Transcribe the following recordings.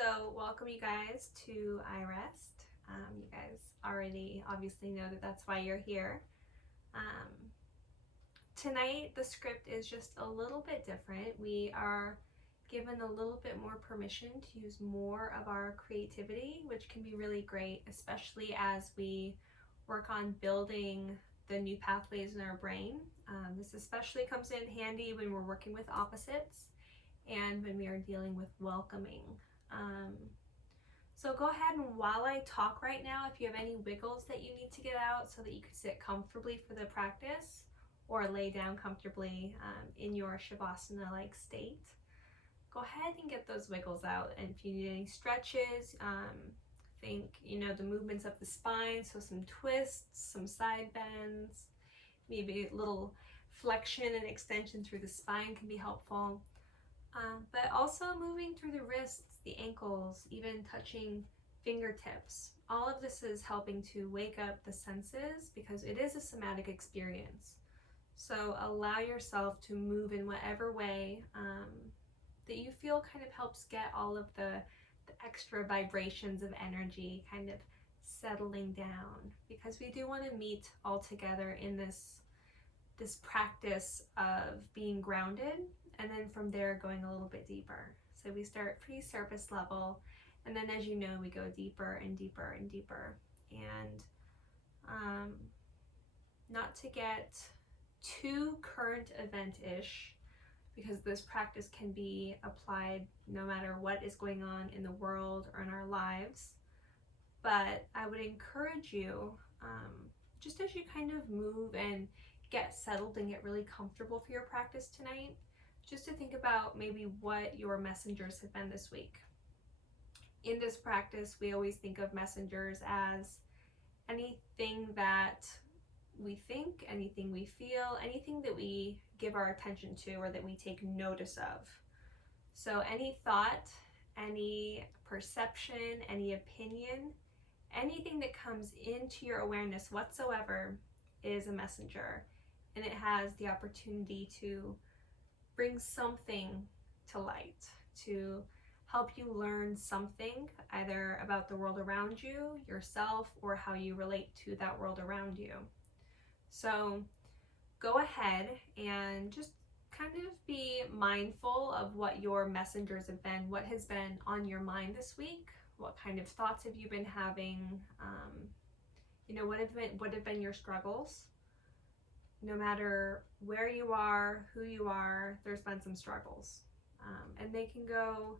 So welcome you guys to iRest. You guys already obviously know that that's why you're here. Um, Tonight the script is just a little bit different. We are given a little bit more permission to use more of our creativity, which can be really great, especially as we work on building the new pathways in our brain. This especially comes in handy when we're working with opposites and when we are dealing with welcoming. Um, so go ahead and while I talk right now, if you have any wiggles that you need to get out so that you can sit comfortably for the practice or lay down comfortably in your Shavasana-like state, go ahead and get those wiggles out. And if you need any stretches, think, the movements of the spine, so some twists, some side bends, maybe a little flexion and extension through the spine can be helpful. But also moving through the wrists, the ankles, even touching fingertips. All of this is helping to wake up the senses because it is a somatic experience. So allow yourself to move in whatever way that you feel kind of helps get all of the extra vibrations of energy kind of settling down, because we do want to meet all together in this practice of being grounded, and then from there going a little bit deeper. So we start pretty surface level, and then as you know, we go deeper and deeper and deeper. And not to get too current event-ish, because this practice can be applied no matter what is going on in the world or in our lives. But I would encourage you, just as you kind of move and get settled and get really comfortable for your practice tonight, just to think about maybe what your messengers have been this week. In this practice, we always think of messengers as anything that we think, anything we feel, anything that we give our attention to or that we take notice of. So any thought, any perception, any opinion, anything that comes into your awareness whatsoever is a messenger, and it has the opportunity to bring something to light, to help you learn something either about the world around you, yourself, or how you relate to that world around you. So go ahead and just kind of be mindful of what your messengers have been, what has been on your mind this week, what kind of thoughts have you been having, what have been your struggles. No matter where you are, who you are, there's been some struggles. And they can go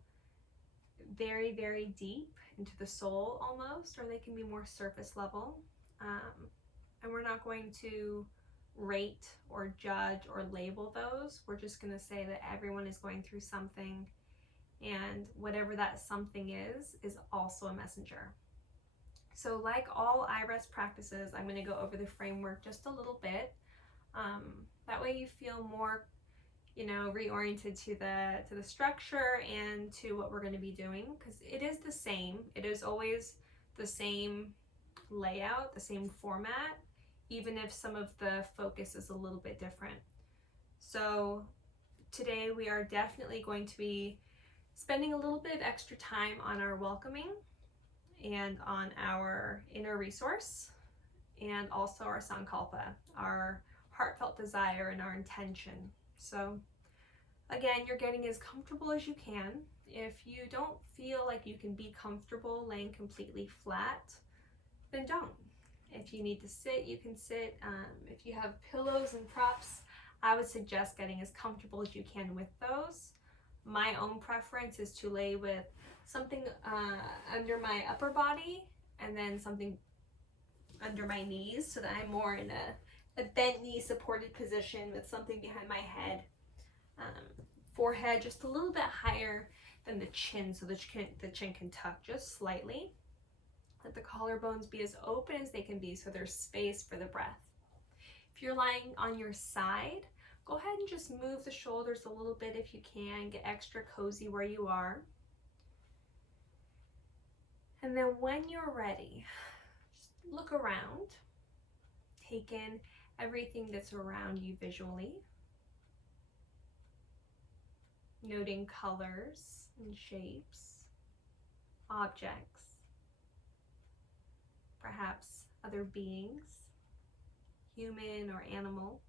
very, very deep into the soul almost, or they can be more surface level. And we're not going to rate or judge or label those. We're just going to say that everyone is going through something, and whatever that something is also a messenger. So like all iRest practices, I'm going to go over the framework just a little bit. That way you feel more, reoriented to the structure and to what we're going to be doing, because it is the same. It is always the same layout, the same format, even if some of the focus is a little bit different. So today we are definitely going to be spending a little bit of extra time on our welcoming and on our inner resource, and also our sankalpa, our heartfelt desire and our intention. So again, you're getting as comfortable as you can. If you don't feel like you can be comfortable laying completely flat, then don't. If you need to sit, you can sit. If you have pillows and props, I would suggest getting as comfortable as you can with those. My own preference is to lay with something under my upper body and then something under my knees, so that I'm more in a bent knee supported position with something behind my head. Forehead just a little bit higher than the chin, so the chin can tuck just slightly. Let the collarbones be as open as they can be, so there's space for the breath. If you're lying on your side, go ahead and just move the shoulders a little bit if you can. Get extra cozy where you are. And then when you're ready, just look around. Take in everything that's around you visually. Noting colors and shapes. objects, perhaps other beings, human or animal.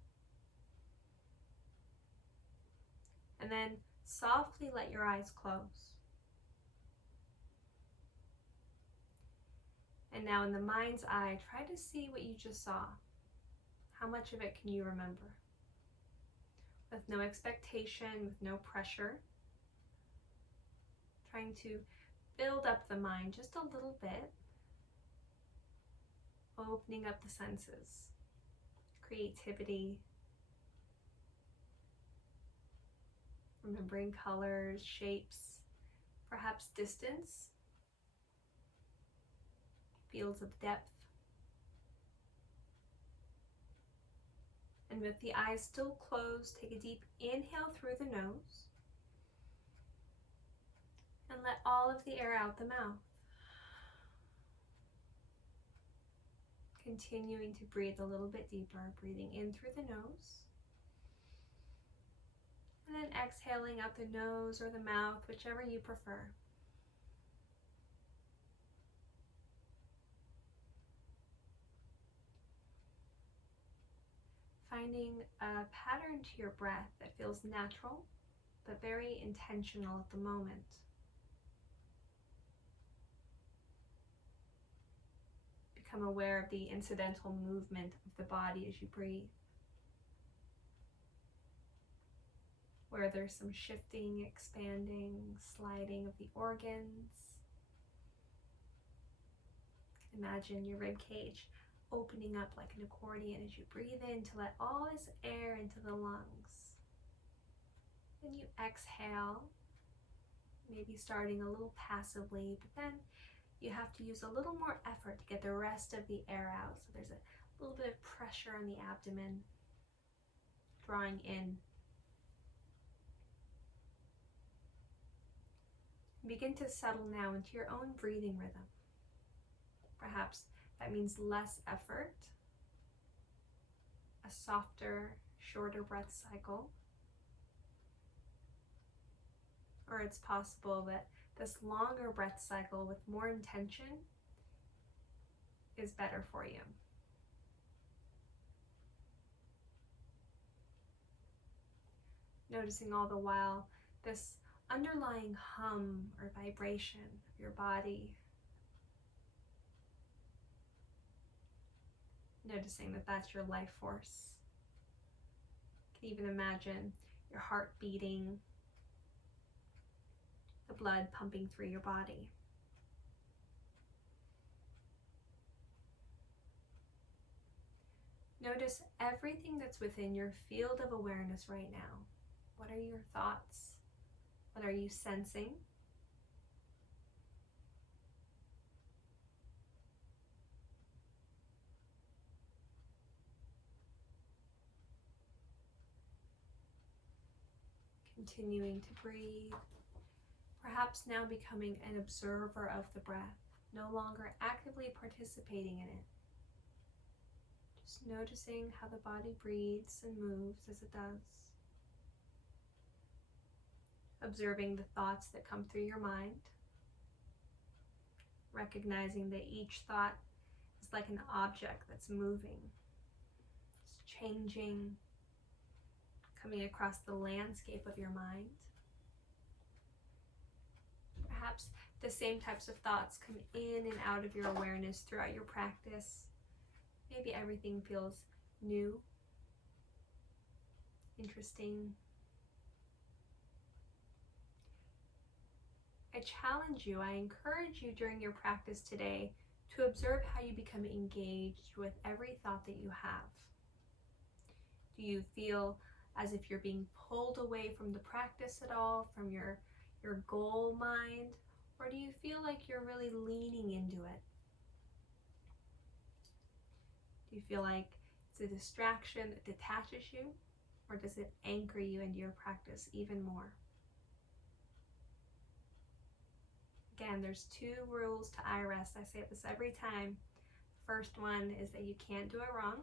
And then softly let your eyes close. And now in the mind's eye, try to see what you just saw. How much of it can you remember? With no expectation, with no pressure. Trying to build up the mind just a little bit. Opening up the senses. Creativity. Remembering colors, shapes, perhaps distance. Fields of depth. And with the eyes still closed, take a deep inhale through the nose. And let all of the air out the mouth. Continuing to breathe a little bit deeper, breathing in through the nose. And then exhaling out the nose or the mouth, whichever you prefer. Finding a pattern to your breath that feels natural, but very intentional at the moment. Become aware of the incidental movement of the body as you breathe. Where there's some shifting, expanding, sliding of the organs. Imagine your rib cage opening up like an accordion as you breathe in to let all this air into the lungs. Then you exhale, maybe starting a little passively, but then you have to use a little more effort to get the rest of the air out. So there's a little bit of pressure on the abdomen, drawing in. Begin to settle now into your own breathing rhythm. Perhaps that means less effort, a softer, shorter breath cycle. Or it's possible that this longer breath cycle with more intention is better for you. Noticing all the while this underlying hum or vibration of your body. Noticing that that's your life force. You can even imagine your heart beating, the blood pumping through your body. Notice everything that's within your field of awareness right now. What are your thoughts? What are you sensing? Continuing to breathe, perhaps now becoming an observer of the breath, no longer actively participating in it. Just noticing how the body breathes and moves as it does. Observing the thoughts that come through your mind. Recognizing that each thought is like an object that's moving. It's changing, coming across the landscape of your mind. Perhaps the same types of thoughts come in and out of your awareness throughout your practice. Maybe everything feels new, interesting. I challenge you, I encourage you during your practice today to observe how you become engaged with every thought that you have. Do you feel as if you're being pulled away from the practice at all, from your goal mind? Or do you feel like you're really leaning into it? Do you feel like it's a distraction that detaches you? Or does it anchor you into your practice even more? Again, there's 2 rules to iRest. I say this every time. First one is that you can't do it wrong.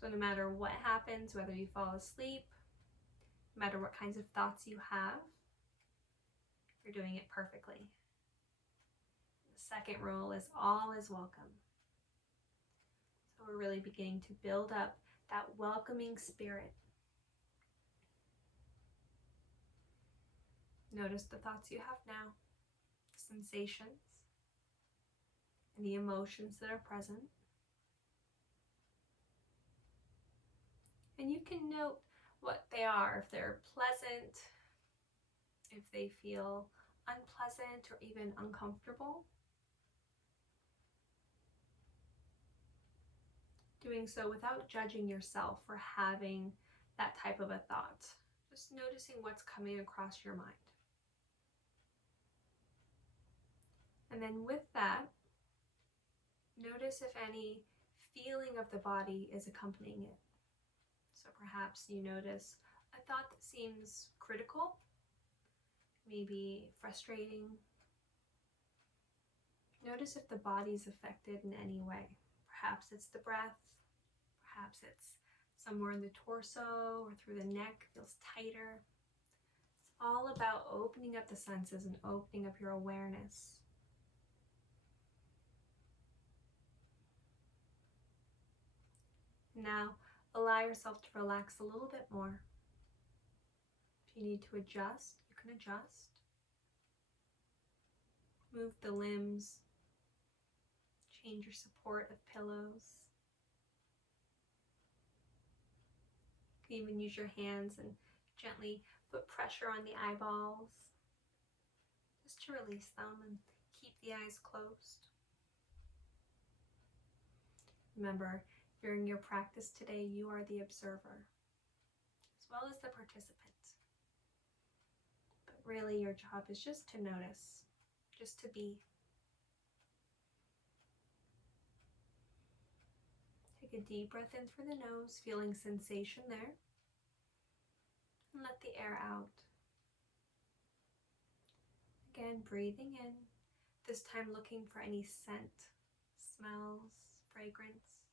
So no matter what happens, whether you fall asleep, no matter what kinds of thoughts you have, you're doing it perfectly. The second rule is all is welcome. So we're really beginning to build up that welcoming spirit. Notice the thoughts you have now, the sensations, and the emotions that are present. And you can note what they are, if they're pleasant, if they feel unpleasant or even uncomfortable. Doing so without judging yourself for having that type of a thought. Just noticing what's coming across your mind. And then with that, notice if any feeling of the body is accompanying it. So perhaps you notice a thought that seems critical, maybe frustrating. Notice if the body's affected in any way. Perhaps it's the breath, perhaps it's somewhere in the torso or through the neck, feels tighter. It's all about opening up the senses and opening up your awareness. Now, allow yourself to relax a little bit more. If you need to adjust, you can adjust. Move the limbs. Change your support of pillows. You can even use your hands and gently put pressure on the eyeballs, just to release them and keep the eyes closed. Remember, during your practice today, you are the observer, as well as the participant. But really, your job is just to notice, just to be. Take a deep breath in through the nose, feeling sensation there. And let the air out. Again, breathing in, this time looking for any scent, smells, fragrance.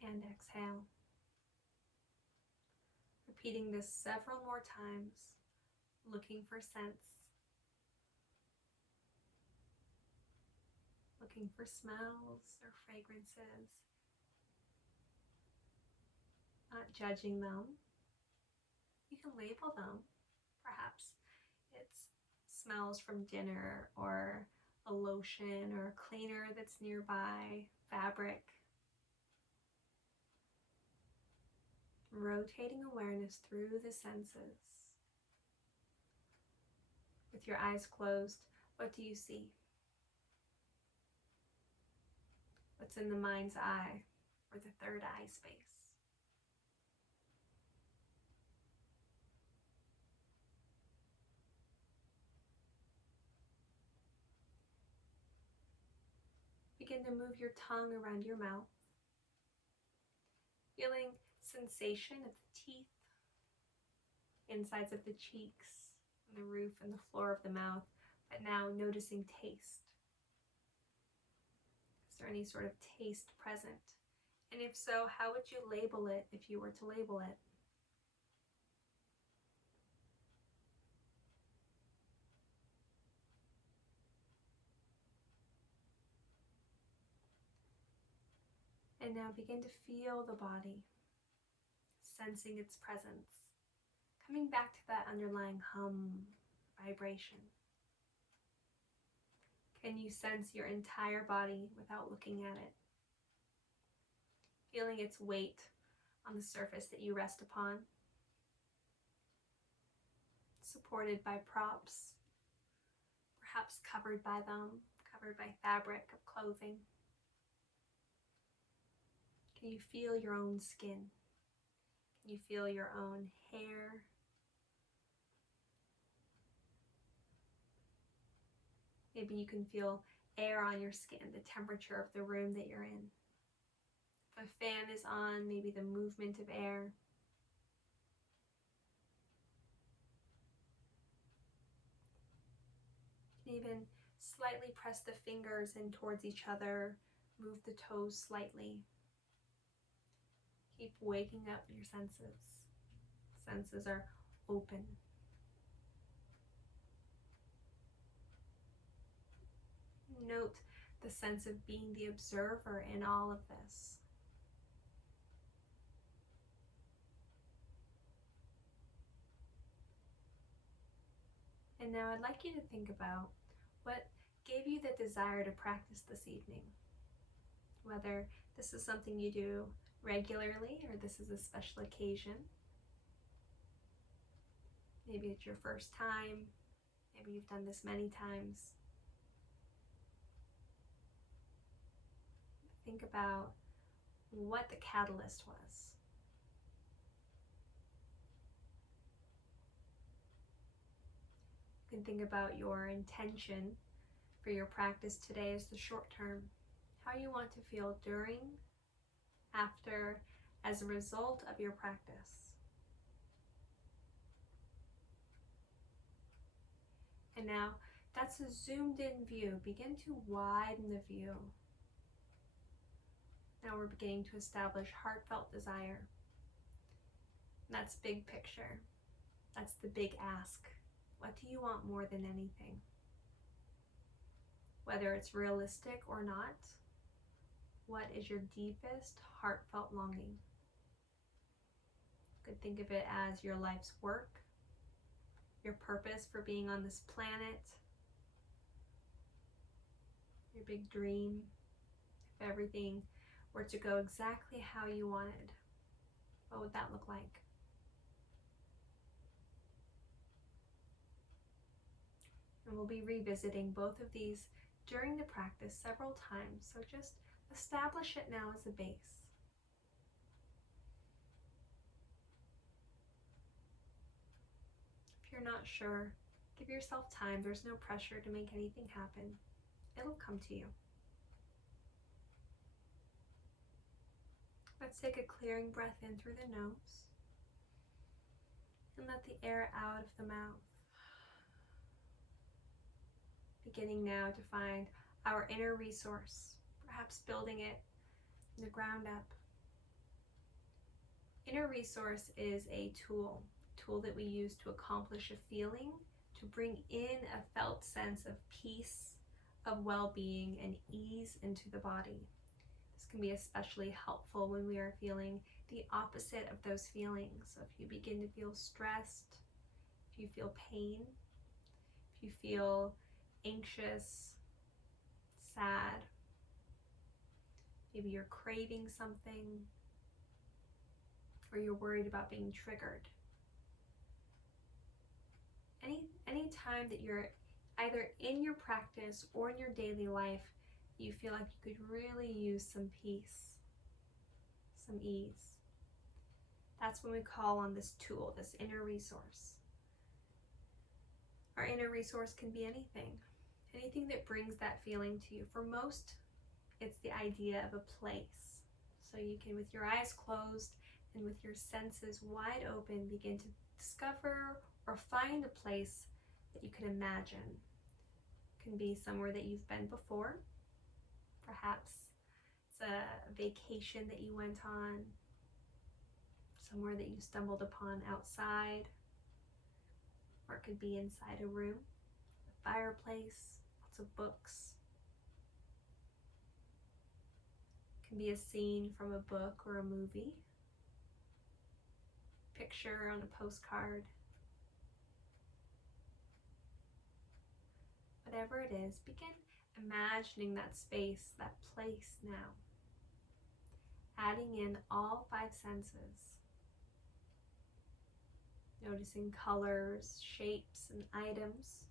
And exhale. Repeating this several more times, looking for scents, looking for smells or fragrances, not judging them. You can label them. Perhaps it's smells from dinner or a lotion or a cleaner that's nearby, fabric. Rotating awareness through the senses. With your eyes closed, what do you see? What's in the mind's eye or the third eye space? Begin to move your tongue around your mouth, feeling sensation of the teeth, insides of the cheeks, and the roof and the floor of the mouth, but now noticing taste. Is there any sort of taste present? And if so, how would you label it if you were to label it? And now begin to feel the body, sensing its presence, coming back to that underlying hum, vibration. Can you sense your entire body without looking at it? Feeling its weight on the surface that you rest upon, supported by props, perhaps covered by them, covered by fabric of clothing. Can you feel your own skin? Can you feel your own hair? Maybe you can feel air on your skin, the temperature of the room that you're in. If a fan is on, maybe the movement of air. You can even slightly press the fingers in towards each other, move the toes slightly. Keep waking up your senses. Senses are open. the sense of being the observer in all of this. And now I'd like you to think about what gave you the desire to practice this evening. Whether this is something you do regularly or this is a special occasion. Maybe it's your first time. Maybe you've done this many times. Think about what the catalyst was. You can think about your intention for your practice today as the short term. How you want to feel during, after, as a result of your practice. And now, that's a zoomed in view. Begin to widen the view. Now we're beginning to establish heartfelt desire. And that's big picture. That's the big ask. What do you want more than anything? Whether it's realistic or not, what is your deepest heartfelt longing? You could think of it as your life's work, your purpose for being on this planet, your big dream. If everything were to go exactly how you wanted, what would that look like? And we'll be revisiting both of these during the practice several times, so just establish it now as a base. If you're not sure, give yourself time. There's no pressure to make anything happen. It'll come to you. Let's take a clearing breath in through the nose and let the air out of the mouth. Beginning now to find our inner resource, perhaps building it from the ground up. Inner resource is a tool that we use to accomplish a feeling, to bring in a felt sense of peace, of well-being, and ease into the body. This can be especially helpful when we are feeling the opposite of those feelings. So if you begin to feel stressed, if you feel pain, if you feel anxious, sad, maybe you're craving something, or you're worried about being triggered. Any time that you're either in your practice or in your daily life, you feel like you could really use some peace, some ease. That's when we call on this tool, this inner resource. Our inner resource can be anything that brings that feeling to you. For most, it's the idea of a place. So you can, with your eyes closed and with your senses wide open, begin to discover or find a place that you can imagine. It can be somewhere that you've been before. Perhaps it's a vacation that you went on, somewhere that you stumbled upon outside, or it could be inside a room, a fireplace, lots of books. It can be a scene from a book or a movie, picture on a postcard. Whatever it is, begin imagining that space, that place now. Adding in all 5 senses. Noticing colors, shapes, and items.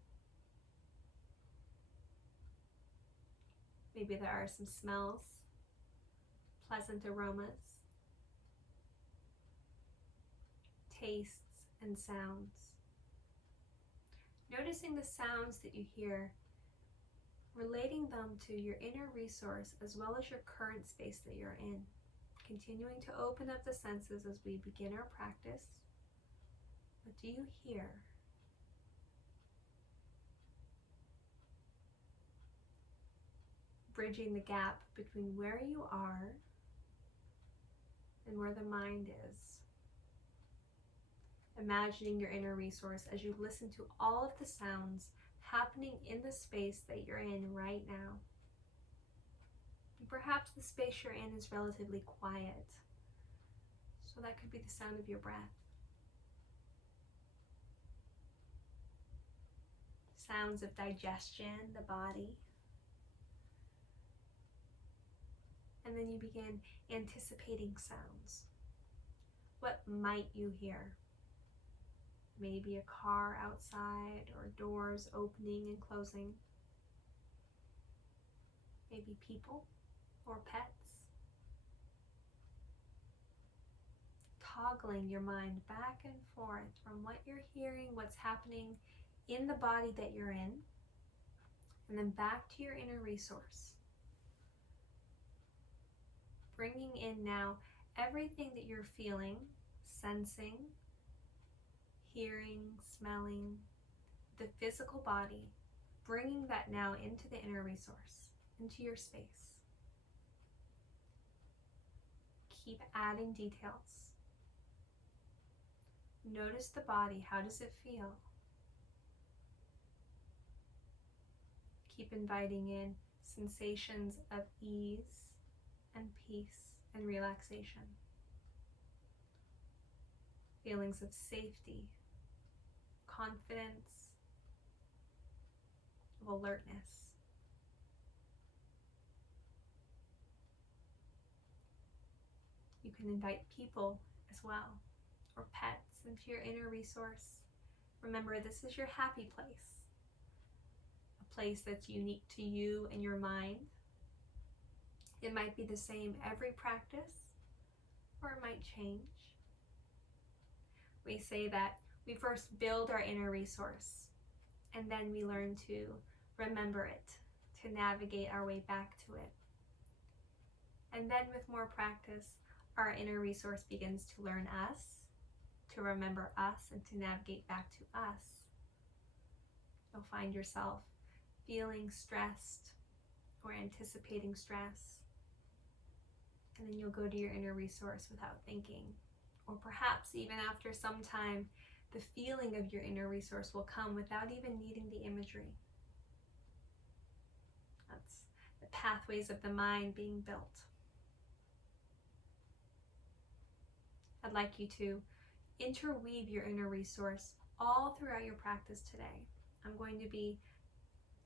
Maybe there are some smells, pleasant aromas, tastes, and sounds. Noticing the sounds that you hear, relating them to your inner resource as well as your current space that you're in. Continuing to open up the senses as we begin our practice. What do you hear? Bridging the gap between where you are and where the mind is. Imagining your inner resource as you listen to all of the sounds happening in the space that you're in right now. Perhaps the space you're in is relatively quiet, so that could be the sound of your breath. Sounds of digestion, the body. And then you begin anticipating sounds. What might you hear? Maybe a car outside or doors opening and closing. Maybe people or pets. Toggling your mind back and forth from what you're hearing, what's happening in the body that you're in, and then back to your inner resource. Bringing in now everything that you're feeling, sensing, hearing, smelling, the physical body, bringing that now into the inner resource, into your space. Keep adding details. Notice the body. How does it feel? Keep inviting in sensations of ease and peace and relaxation. Feelings of safety, confidence, of alertness. You can invite people as well, or pets, into your inner resource. Remember, this is your happy place, a place that's unique to you and your mind. It might be the same every practice, or it might change. We say that we first build our inner resource, and then we learn to remember it, to navigate our way back to it. And then with more practice, our inner resource begins to learn us, to remember us, and to navigate back to us. You'll find yourself feeling stressed or anticipating stress, and then you'll go to your inner resource without thinking. Or perhaps even after some time, the feeling of your inner resource will come without even needing the imagery. That's the pathways of the mind being built. I'd like you to interweave your inner resource all throughout your practice today. I'm going to be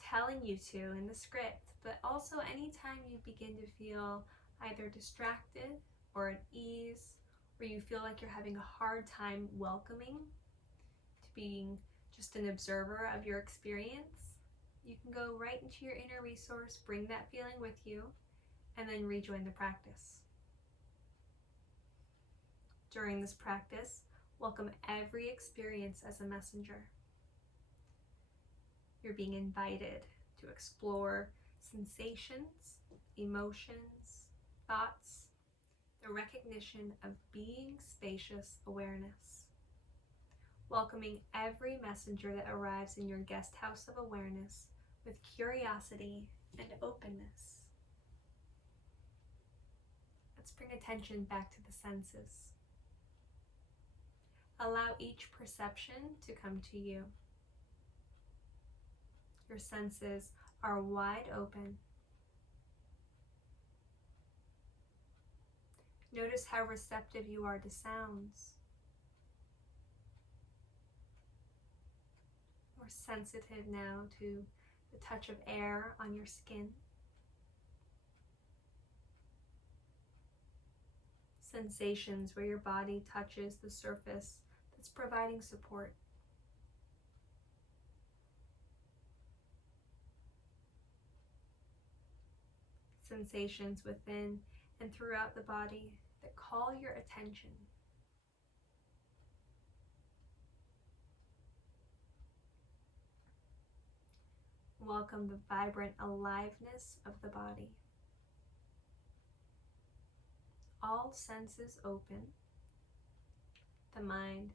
telling you to in the script, but also anytime you begin to feel either distracted or at ease, or you feel like you're having a hard time welcoming to being just an observer of your experience, you can go right into your inner resource, bring that feeling with you, and then rejoin the practice. During this practice, welcome every experience as a messenger. You're being invited to explore sensations, emotions, thoughts, the recognition of being spacious awareness. Welcoming every messenger that arrives in your guest house of awareness with curiosity and openness. Let's bring attention back to the senses. Allow each perception to come to you. Your senses are wide open. Notice how receptive you are to sounds. More sensitive now to the touch of air on your skin. Sensations where your body touches the surface that's providing support. Sensations within and throughout the body that call your attention. Welcome the vibrant aliveness of the body. All senses open, the mind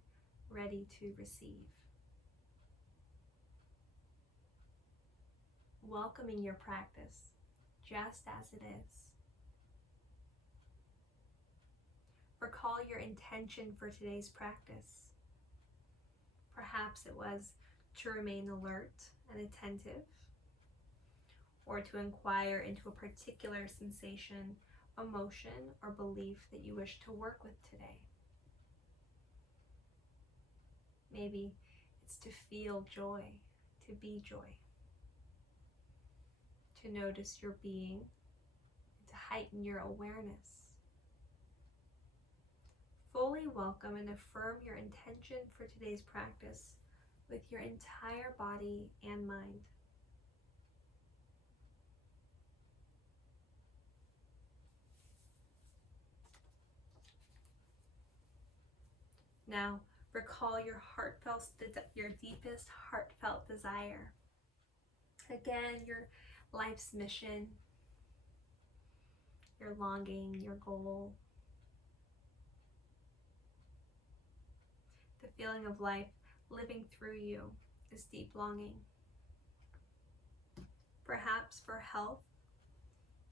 ready to receive. Welcoming your practice just as it is. Recall your intention for today's practice. Perhaps it was to remain alert and attentive, or to inquire into a particular sensation, emotion, or belief that you wish to work with today. Maybe it's to feel joy, to be joy, to notice your being, to heighten your awareness. Fully welcome and affirm your intention for today's practice with your entire body and mind. Now, recall your deepest heartfelt desire. Again, your life's mission, your longing, your goal. The feeling of life living through you is deep longing. Perhaps for health,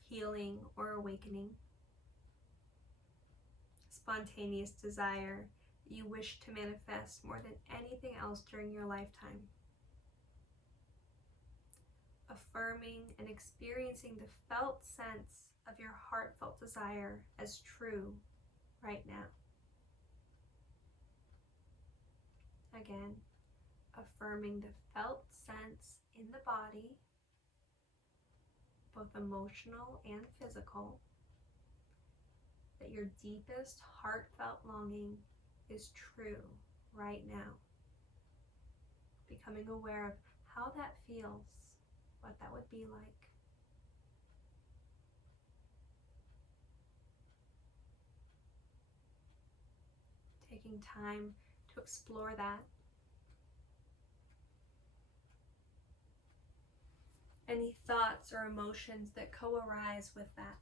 healing, or awakening. Spontaneous desire that you wish to manifest more than anything else during your lifetime. Affirming and experiencing the felt sense of your heartfelt desire as true right now. Again, affirming the felt sense in the body, both emotional and physical, that your deepest heartfelt longing is true right now. Becoming aware of how that feels, what that would be like. Taking time to explore that. Any thoughts or emotions that co-arise with that.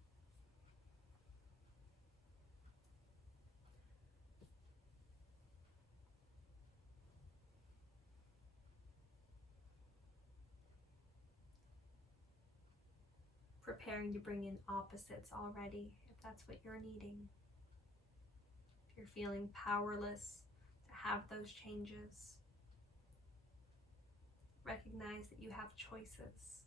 Preparing to bring in opposites already, if that's what you're needing. If you're feeling powerless to have those changes, recognize that you have choices.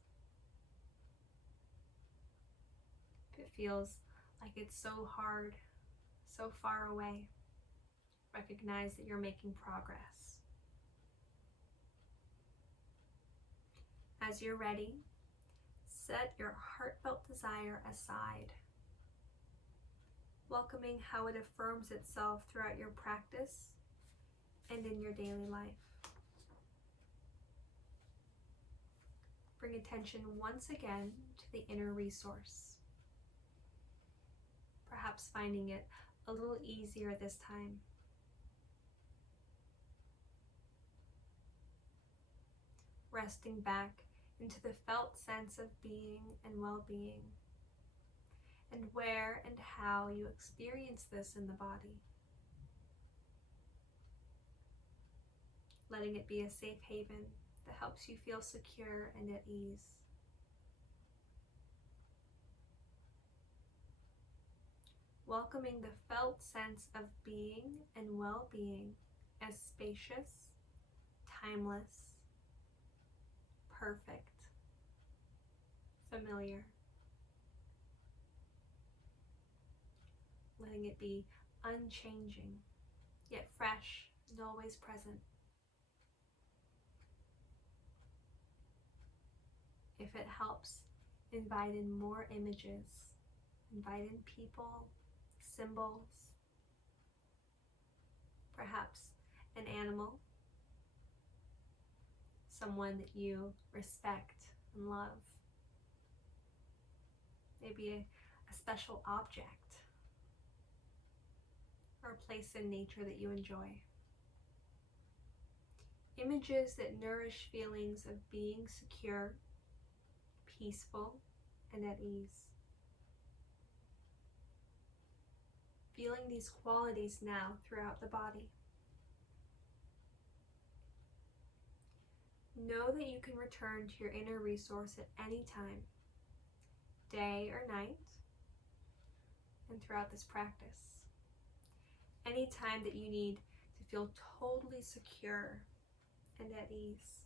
If it feels like it's so hard, so far away, recognize that you're making progress. As you're ready, set your heartfelt desire aside, welcoming how it affirms itself throughout your practice and in your daily life. Bring attention once again to the inner resource, perhaps finding it a little easier this time. Resting back into the felt sense of being and well-being, and where and how you experience this in the body. Letting it be a safe haven that helps you feel secure and at ease. Welcoming the felt sense of being and well-being as spacious, timeless, perfect, familiar. Letting it be unchanging, yet fresh and always present. If it helps, invite in more images, invite in people, symbols, perhaps an animal, someone that you respect and love, maybe a special object, or a place in nature that you enjoy. Images that nourish feelings of being secure, peaceful, and at ease. Feeling these qualities now throughout the body. Know that you can return to your inner resource at any time, day or night, and throughout this practice. Any time that you need to feel totally secure and at ease.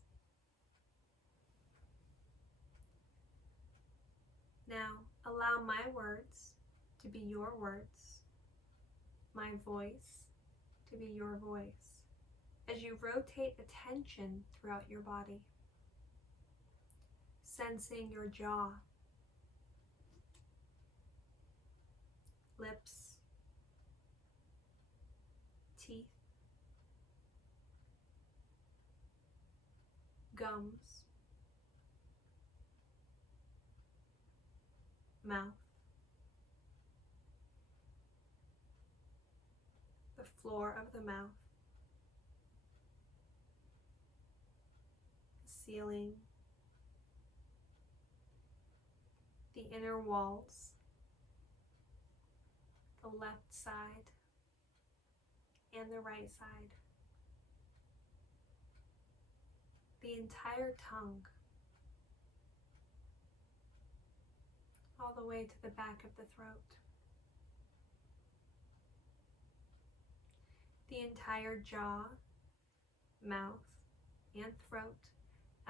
Allow my words to be your words, my voice to be your voice, as you rotate attention throughout your body, sensing your jaw, lips, teeth, gums, mouth, the floor of the mouth, the ceiling, the inner walls, the left side and the right side, the entire tongue, all the way to the back of the throat, the entire jaw, mouth, and throat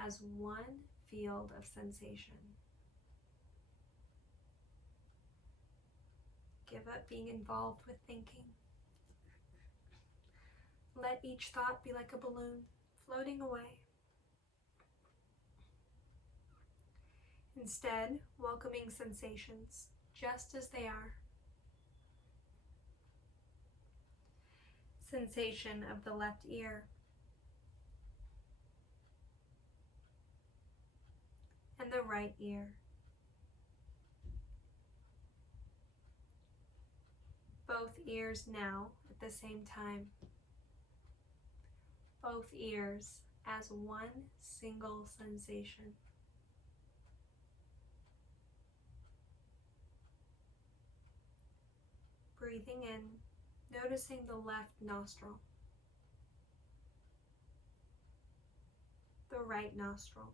as one field of sensation. Give up being involved with thinking. Let each thought be like a balloon floating away. Instead, welcoming sensations just as they are. Sensation of the left ear and the right ear. Both ears now at the same time. Both ears as one single sensation. Breathing in, noticing the left nostril, the right nostril.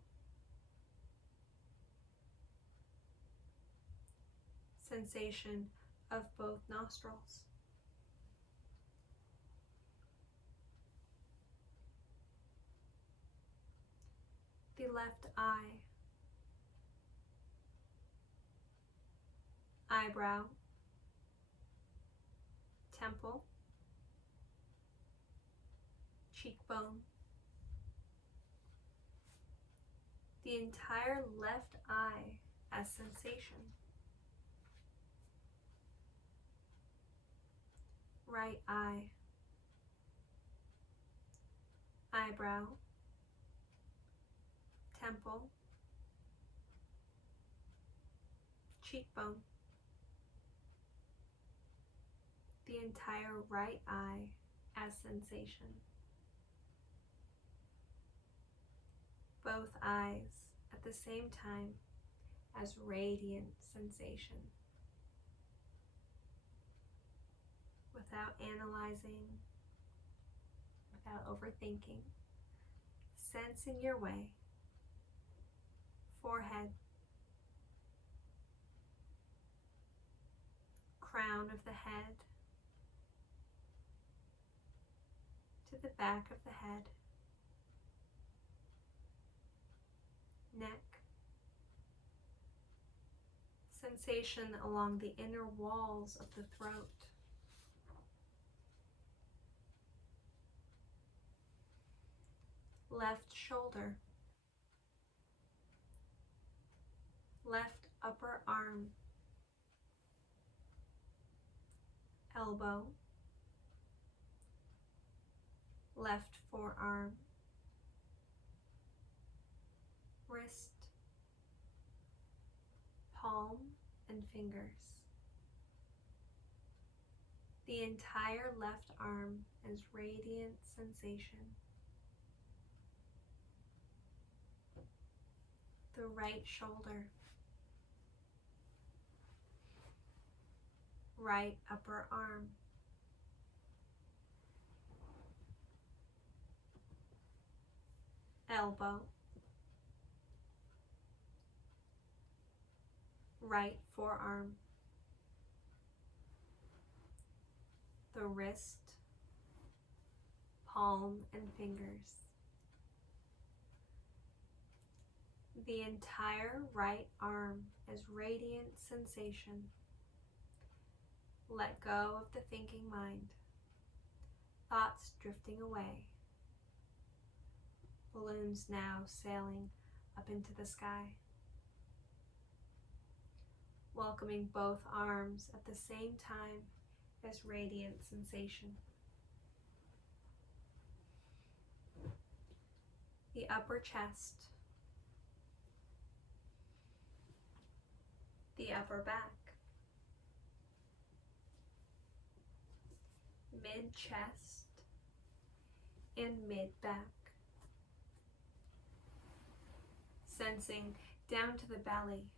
Sensation of both nostrils. The left eye, eyebrow, temple, cheekbone, the entire left eye as sensation. Right eye, eyebrow, temple, cheekbone, the entire right eye as sensation. Both eyes at the same time as radiant sensation. Without analyzing, without overthinking, sense in your way. Forehead, crown of the head, to the back of the head, neck, sensation along the inner walls of the throat, left shoulder, left upper arm, elbow, left forearm, wrist, palm and fingers. The entire left arm is radiant sensation. The right shoulder, right upper arm, elbow, right forearm, the wrist, palm and fingers. The entire right arm is radiant sensation. Let go of the thinking mind, thoughts drifting away. Balloons now sailing up into the sky. Welcoming both arms at the same time as radiant sensation. The upper chest, the upper back, mid-chest and mid-back. Sensing down to the belly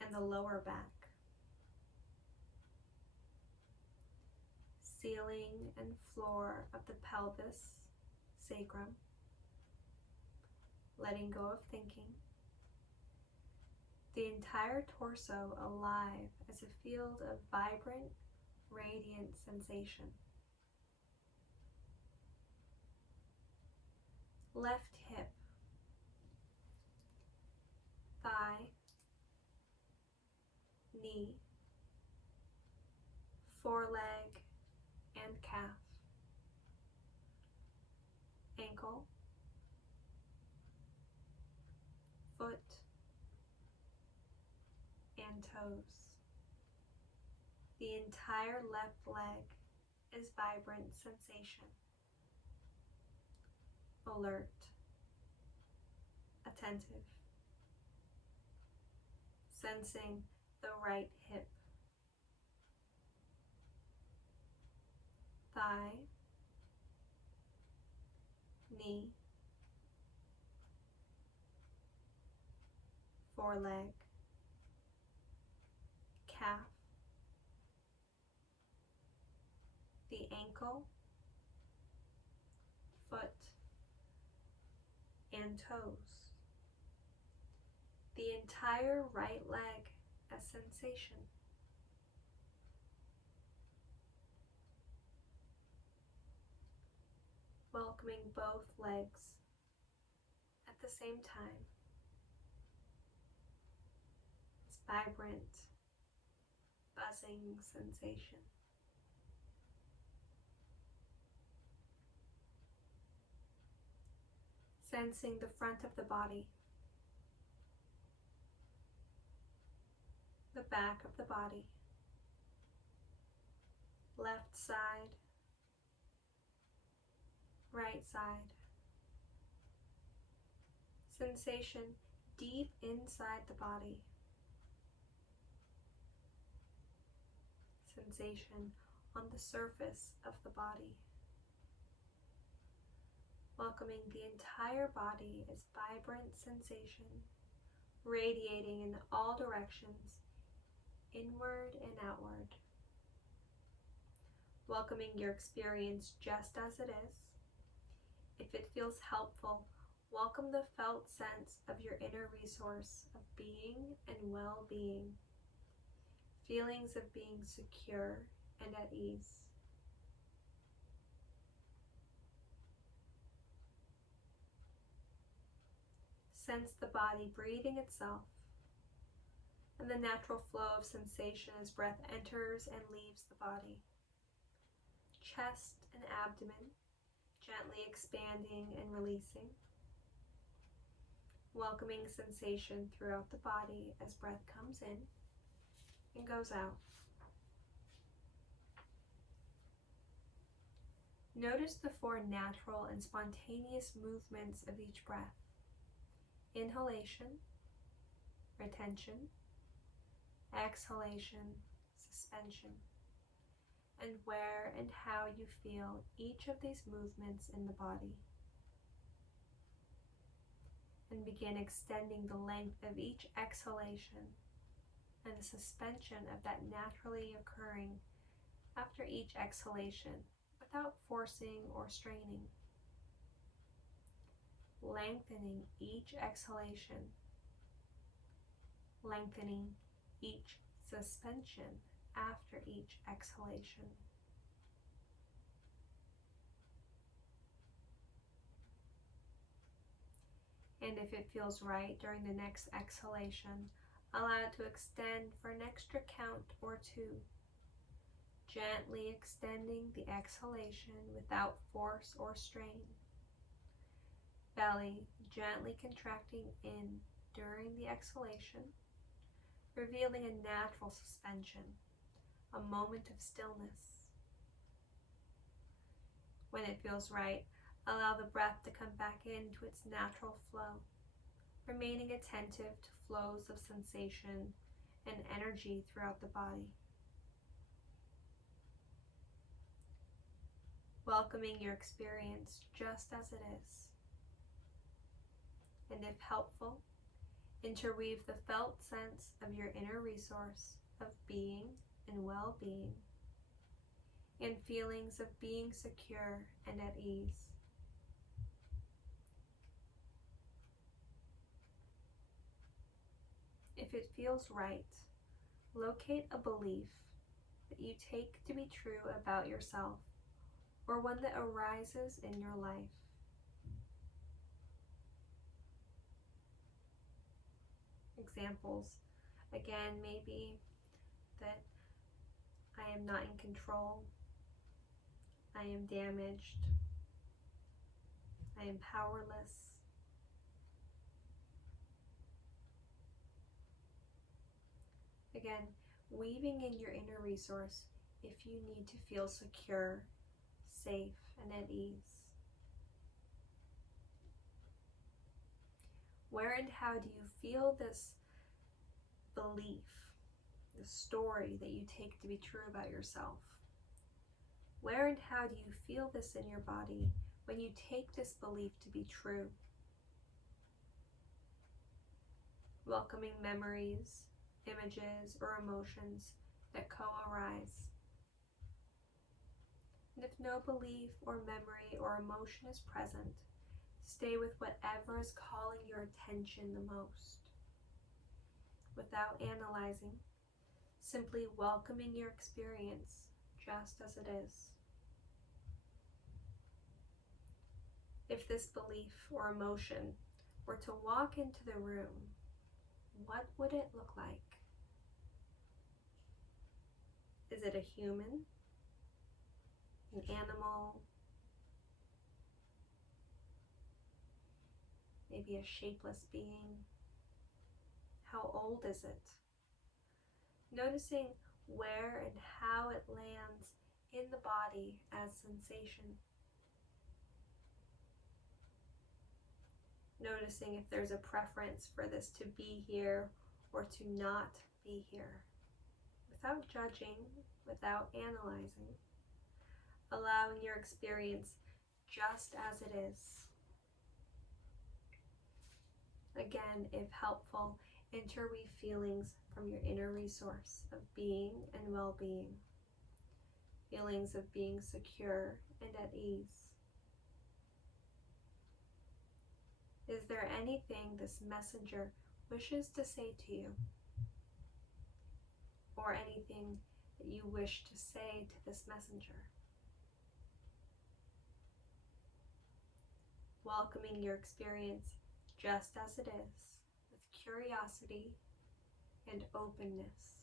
and the lower back. Ceiling and floor of the pelvis, sacrum. Letting go of thinking. The entire torso alive as a field of vibrant, radiant sensation. Left hip, thigh, knee, foreleg and calf, ankle, foot, and toes. The entire left leg is vibrant sensation. Alert, attentive. Sensing the right hip, thigh, knee, foreleg, calf, the ankle, foot, and toes. The entire right leg as sensation. Welcoming both legs at the same time. It's vibrant, buzzing sensation. Sensing the front of the body, the back of the body, left side, right side. Sensation deep inside the body. Sensation on the surface of the body. Welcoming the entire body as vibrant sensation, radiating in all directions, inward and outward. Welcoming your experience just as it is. If it feels helpful, welcome the felt sense of your inner resource of being and well-being. Feelings of being secure and at ease. Sense the body breathing itself and the natural flow of sensation as breath enters and leaves the body. Chest and abdomen gently expanding and releasing. Welcoming sensation throughout the body as breath comes in and goes out. Notice the 4 natural and spontaneous movements of each breath. Inhalation, retention, exhalation, suspension, and where and how you feel each of these movements in the body. And begin extending the length of each exhalation and the suspension of that naturally occurring after each exhalation without forcing or straining. Lengthening each exhalation, lengthening each suspension after each exhalation. And if it feels right during the next exhalation, allow it to extend for an extra count or two, gently extending the exhalation without force or strain. Belly gently contracting in during the exhalation, revealing a natural suspension, a moment of stillness. When it feels right, allow the breath to come back into its natural flow, remaining attentive to flows of sensation and energy throughout the body. Welcoming your experience just as it is. And if helpful, interweave the felt sense of your inner resource of being and well-being, and feelings of being secure and at ease. If it feels right, locate a belief that you take to be true about yourself, or one that arises in your life. Examples, again, maybe that I am not in control, I am damaged, I am powerless. Again, weaving in your inner resource if you need to feel secure, safe, and at ease. Where and how do you feel this belief, the story that you take to be true about yourself? Where and how do you feel this in your body when you take this belief to be true? Welcoming memories, images, or emotions that co-arise. And if no belief or memory or emotion is present, stay with whatever is calling your attention the most. Without analyzing, simply welcoming your experience just as it is. If this belief or emotion were to walk into the room, what would it look like? Is it a human? An animal? Maybe a shapeless being? How old is it? Noticing where and how it lands in the body as sensation. Noticing if there's a preference for this to be here or to not be here. Without judging, without analyzing, allowing your experience just as it is. Again, if helpful, interweave feelings from your inner resource of being and well-being. Feelings of being secure and at ease. Is there anything this messenger wishes to say to you? Or anything that you wish to say to this messenger? Welcoming your experience just as it is, with curiosity and openness.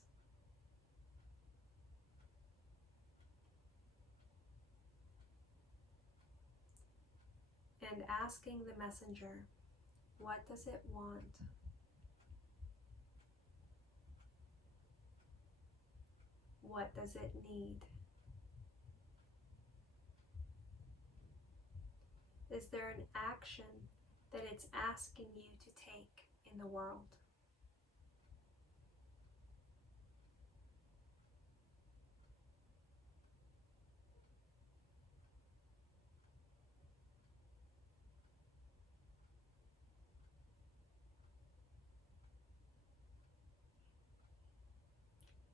And asking the messenger, what does it want? What does it need? Is there an action that it's asking you to take in the world?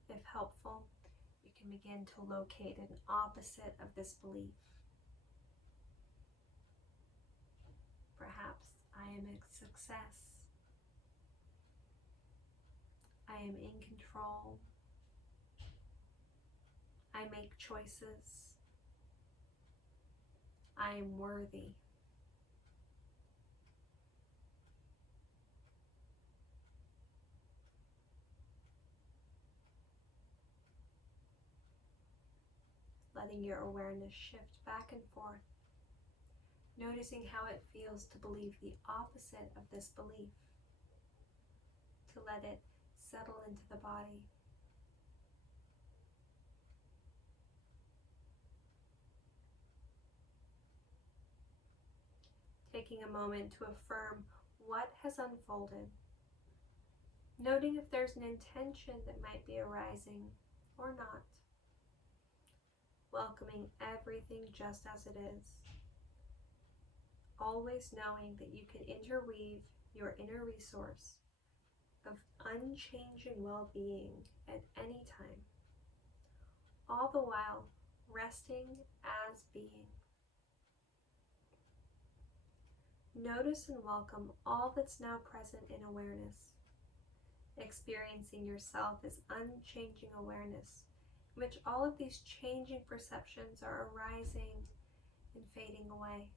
If helpful, you can begin to locate an opposite of this belief. Perhaps I am a success. I am in control. I make choices. I am worthy. letting your awareness shift back and forth, noticing how it feels to believe the opposite of this belief, to let it settle into the body. Taking a moment to affirm what has unfolded, noting if there's an intention that might be arising or not, welcoming everything just as it is, always knowing that you can interweave your inner resource of unchanging well-being at any time, all the while resting as being. Notice and welcome all that's now present in awareness, experiencing yourself as unchanging awareness, in which all of these changing perceptions are arising and fading away.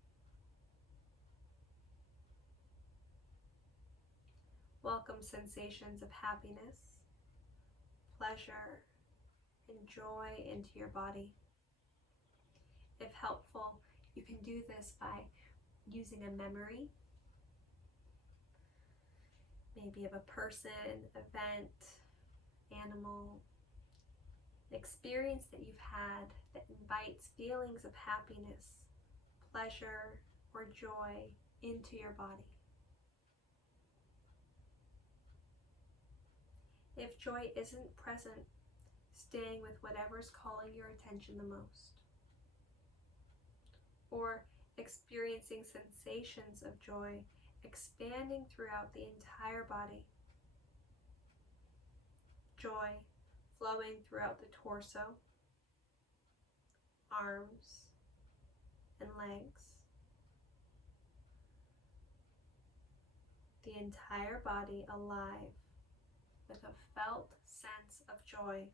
Welcome sensations of happiness, pleasure, and joy into your body. If helpful, you can do this by using a memory, maybe of a person, event, animal, experience that you've had that invites feelings of happiness, pleasure, or joy into your body. If joy isn't present, staying with whatever's calling your attention the most, or experiencing sensations of joy expanding throughout the entire body. Joy flowing throughout the torso, arms, and legs. The entire body alive with a felt sense of joy.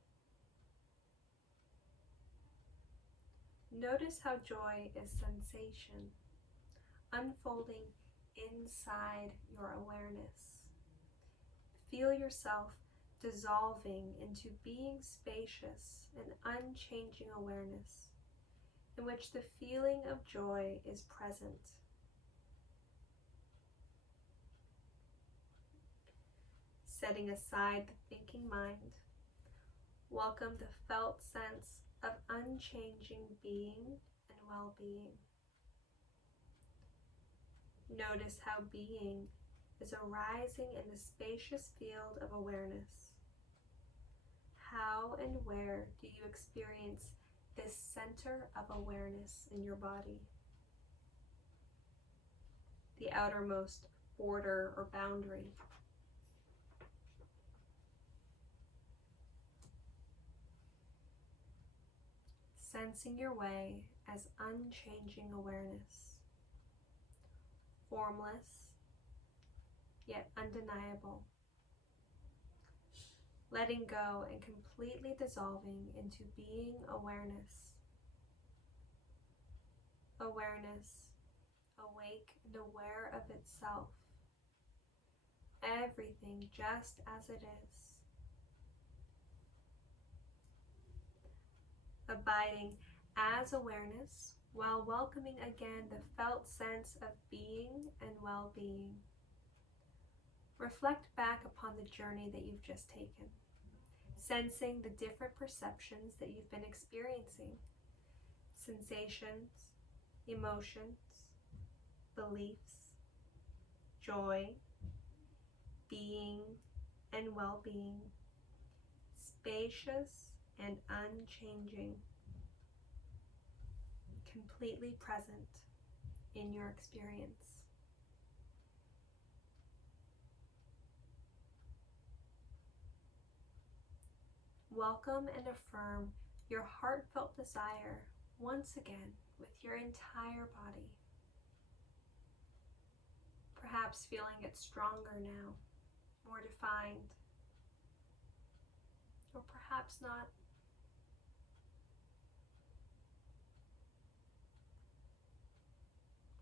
Notice how joy is sensation, unfolding inside your awareness. Feel yourself dissolving into being spacious and unchanging awareness, in which the feeling of joy is present. Setting aside the thinking mind, welcome the felt sense of unchanging being and well-being. Notice how being is arising in the spacious field of awareness. How and where do you experience this center of awareness in your body? The outermost border or boundary. Sensing your way as unchanging awareness, formless yet undeniable, letting go and completely dissolving into being awareness. Awareness, awake and aware of itself, everything just as it is. Abiding as awareness while welcoming again the felt sense of being and well-being. Reflect back upon the journey that you've just taken, sensing the different perceptions that you've been experiencing, sensations, emotions, beliefs, joy, being and well-being, spacious and unchanging, completely present in your experience. Welcome and affirm your heartfelt desire once again with your entire body. Perhaps feeling it stronger now, more defined, or perhaps not.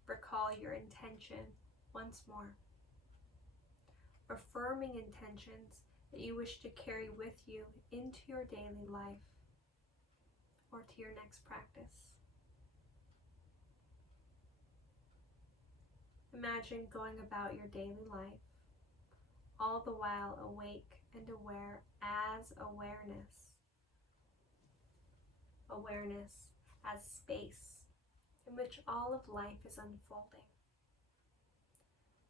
Recall your intention once more. Affirming intentions that you wish to carry with you into your daily life. or to your next practice. Imagine going about your daily life, all the while awake and aware as awareness. Awareness as space in which all of life is unfolding.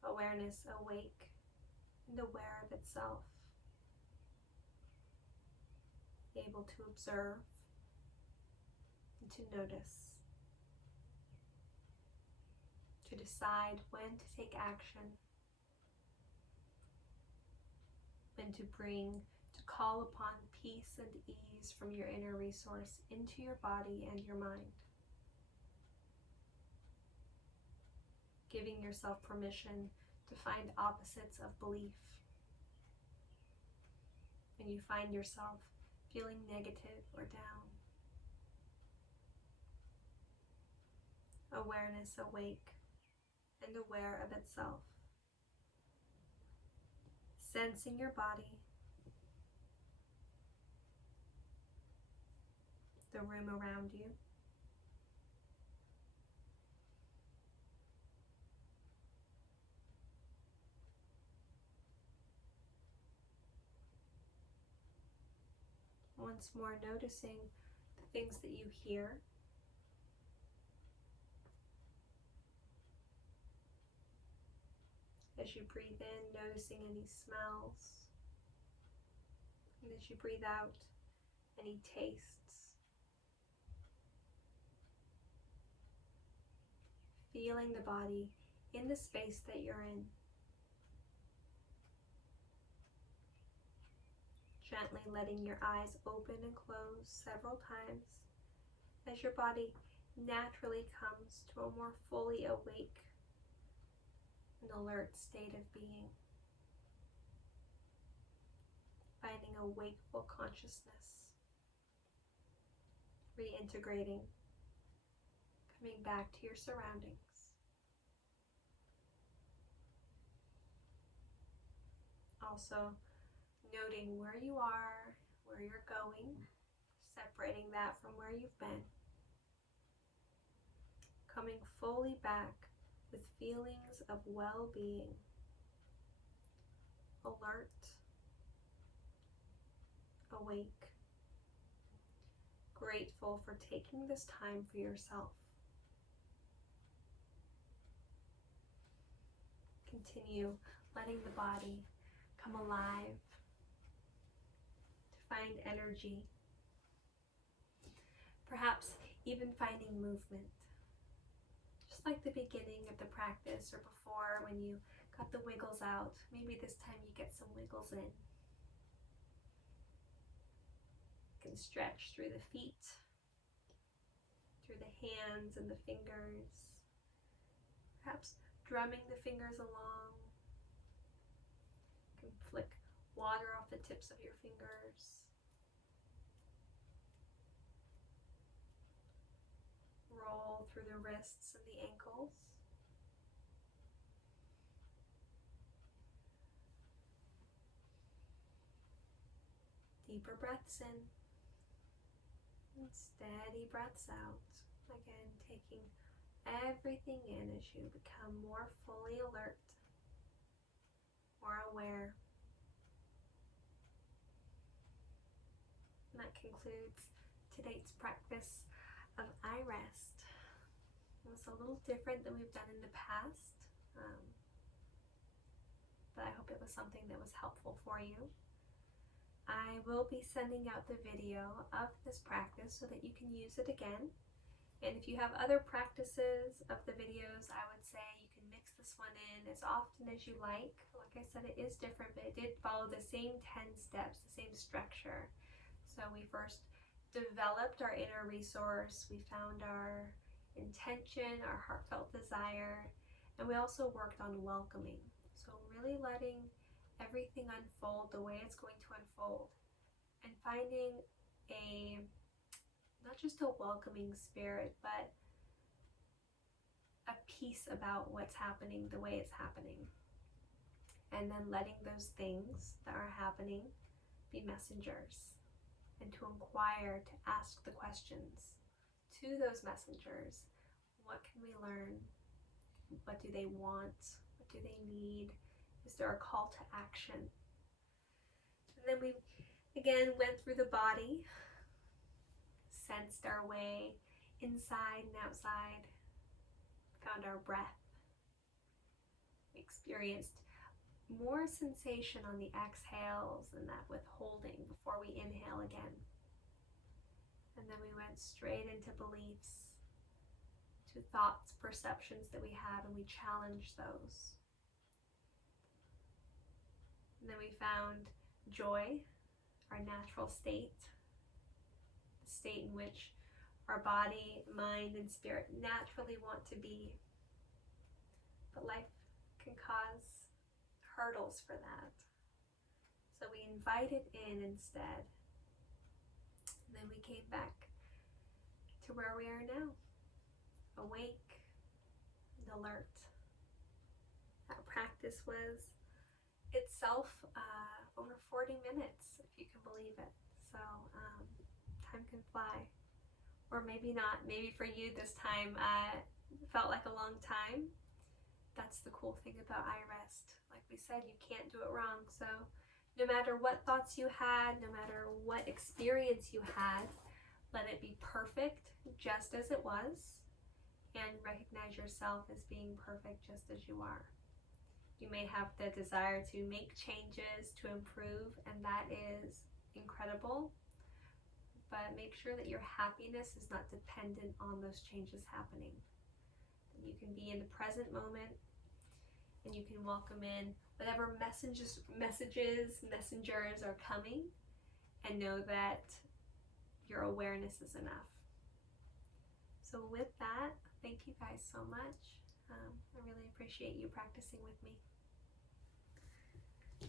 Awareness awake and aware of itself. Able to observe and to notice. To decide when to take action. When to call upon peace and ease from your inner resource into your body and your mind. Giving yourself permission to find opposites of belief. When you find yourself feeling negative or down. Awareness awake and aware of itself. Sensing your body, the room around you, once more noticing the things that you hear, as you breathe in, noticing any smells, and as you breathe out, any tastes. Feeling the body in the space that you're in. Gently letting your eyes open and close several times as your body naturally comes to a more fully awake and alert state of being. Finding a wakeful consciousness. Reintegrating. Coming back to your surroundings. Also, noting where you are, where you're going, separating that from where you've been. Coming fully back with feelings of well-being, alert, awake, grateful for taking this time for yourself. Continue letting the body come alive, to find energy, perhaps even finding movement. Just like the beginning of the practice or before when you got the wiggles out, maybe this time you get some wiggles in. You can stretch through the feet, through the hands and the fingers, perhaps drumming the fingers along. You can flick water off the tips of your fingers. Roll through the wrists and the ankles. Deeper breaths in and steady breaths out. Again, taking everything in as you become more fully alert, more aware. And that concludes today's practice of iRest. It was a little different than we've done in the past, but I hope it was something that was helpful for you. I will be sending out the video of this practice so that you can use it again. And if you have other practices of the videos, I would say you can mix this one in as often as you like. Like I said, it is different, but it did follow the same 10 steps, the same structure. So we first developed our inner resource, we found our intention, our heartfelt desire, and we also worked on welcoming. So really letting everything unfold the way it's going to unfold and finding not just a welcoming spirit, but a peace about what's happening the way it's happening. And then letting those things that are happening be messengers. and to inquire, to ask the questions to those messengers. What can we learn? What do they want? What do they need? Is there a call to action? And then we again went through the body, sensed our way inside and outside, found our breath. We experienced more sensation on the exhales and that withholding before we inhale again. And then we went straight into beliefs, to thoughts, perceptions that we had, and we challenged those. And then we found joy, our natural state, the state in which our body, mind, and spirit naturally want to be. But life can cause hurdles for that. So we invite it in instead. And then we came back to where we are now, awake and alert. That practice was itself over 40 minutes, if you can believe it. So time can fly. Or maybe not. Maybe for you this time felt like a long time. That's the cool thing about iRest. Like we said, you can't do it wrong. So no matter what thoughts you had, no matter what experience you had, let it be perfect just as it was, and recognize yourself as being perfect just as you are. You may have the desire to make changes, to improve, and that is incredible. But make sure that your happiness is not dependent on those changes happening. That you can be in the present moment, and you can welcome in whatever messengers are coming, and know that your awareness is enough. So with that, thank you guys so much. I really appreciate you practicing with me.